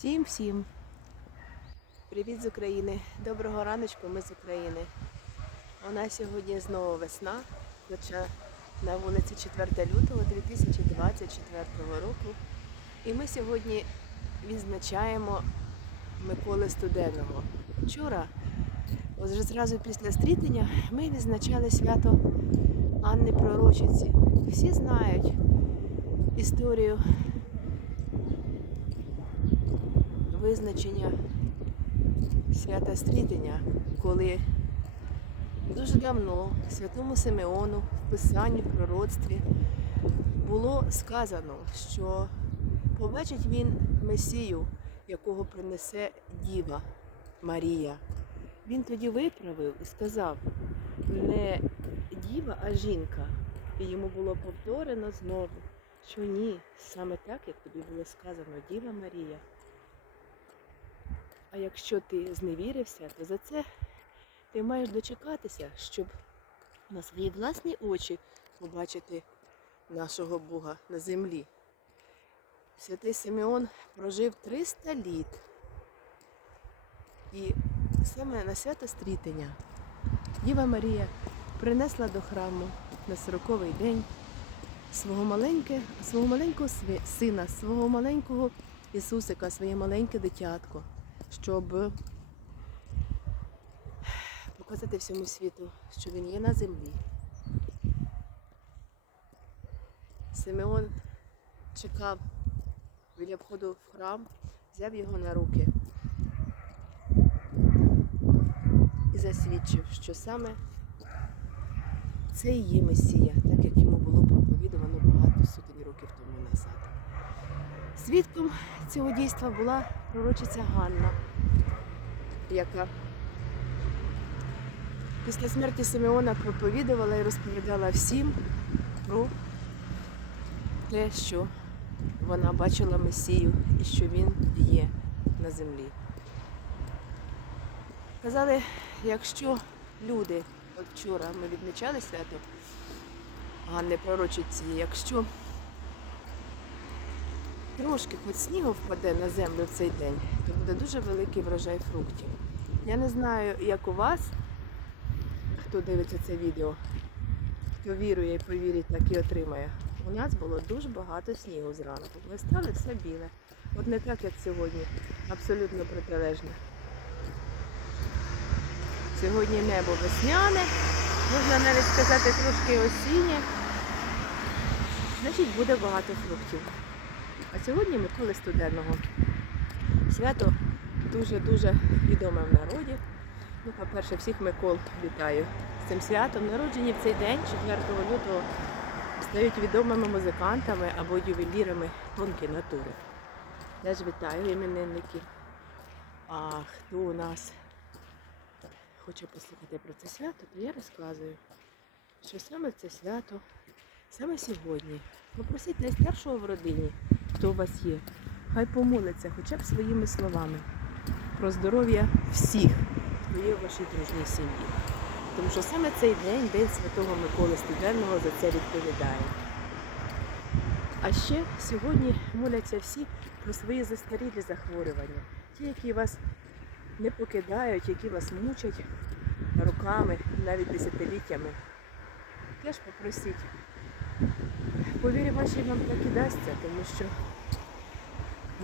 Всім всім. Привіт з України. Доброго раночку, ми з України. У нас сьогодні знову весна, хоча на вулиці 4 лютого 2024 року. І ми сьогодні відзначаємо Миколи Студенного. Вчора, от вже зразу після стрітення, ми відзначали свято Анни Пророчиці. Всі знають історію визначення свята стрітення, коли дуже давно святому Симеону в Писанні, в пророцтві було сказано, що побачить він Месію, якого принесе Діва Марія. Він тоді виправив і сказав, не діва, а жінка. І йому було повторено знову, що ні, саме так, як тобі було сказано, Діва Марія. А якщо ти зневірився, то за це ти маєш дочекатися, щоб на свої власні очі побачити нашого Бога на землі. Святий Симеон прожив 300 літ. І саме на свято стрітення Діва Марія принесла до храму на сороковий день свого маленьке, свого маленького сина, свого маленького Ісусика, своє маленьке дитятко щоб показати всьому світу, що він є на землі. Симеон чекав біля входу в храм, взяв його на руки і засвідчив, що саме це і є Месія, так як йому було проповідувано багато сотень років тому назад. Свідком цього дійства була пророчиця Ганна, яка після смерті Симеона проповідувала і розповідала всім про те, що вона бачила Месію і що він є на землі. Казали, якщо люди, от вчора ми відмічали свято Ганни Пророчиці, якщо трошки хоч снігу впаде на землю в цей день, то буде дуже великий врожай фруктів. Я не знаю, як у вас, хто дивиться це відео, хто вірує і повірить, так і отримає. У нас було дуже багато снігу зранку. Ми стали все біле. От не так, як сьогодні, абсолютно протилежне. Сьогодні небо весняне, можна навіть сказати трошки осіннє. Значить, буде багато фруктів. А сьогодні Миколи Студенного. Свято дуже-дуже відоме в народі. Ну, по-перше, всіх Микол вітаю з цим святом. Народжені в цей день, 4 лютого, стають відомими музикантами або ювелірами тонкі натури. Теж вітаю іменинників. А хто у нас хоче послухати про це свято, то я розказую, що саме це свято, саме сьогодні, попросіть найстаршого в родині, хто у вас є, хай помолиться хоча б своїми словами про здоров'я всіх, хто є в вашій дружній сім'ї. Тому що саме цей день, День Святого Миколи Студенного, за це відповідає. А ще сьогодні моляться всі про свої застарілі захворювання, ті, які вас не покидають, які вас мучать роками, навіть десятиліттями. Теж попросіть. По вірі вашій вам так і дасться, тому що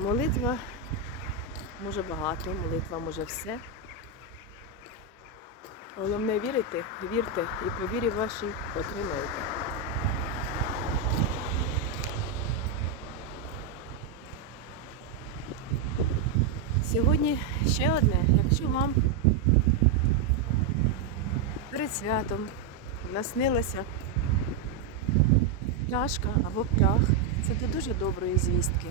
молитва може багато, молитва може все. Головне вірити, вірте і по вірі вашій отримаєте. Сьогодні ще одне, якщо вам перед святом наснилася пташка або птах, це до дуже доброї звістки.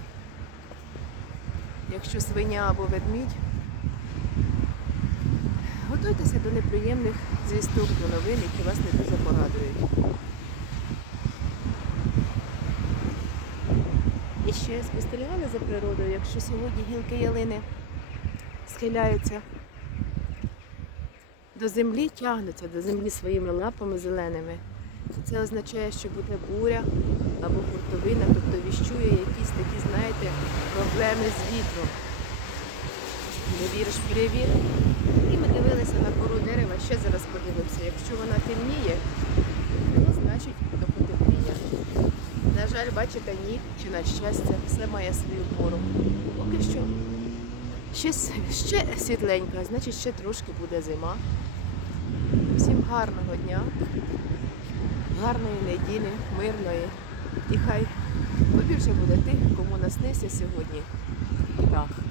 Якщо свиня або ведмідь, готуйтеся до неприємних звісток, до новин, які вас не дуже порадують. І ще спостерігали за природою, якщо сьогодні гілки ялини схиляються до землі, тягнуться до землі своїми лапами зеленими, це означає, що буде буря або хуртовина, тобто віщує якісь такі, знаєте, проблеми з вітром. Не віриш, перевір. І ми дивилися на кору дерева, ще зараз подивимося. Якщо вона темніє, то значить до потемніння. На жаль, бачите, ні, чи на щастя, все має свою пору. Поки що ще, ще світленька, значить ще трошки буде зима. Всім гарного дня, гарної неділі, мирної. І хай побільше буде тих, кому наснився сьогодні. Птах.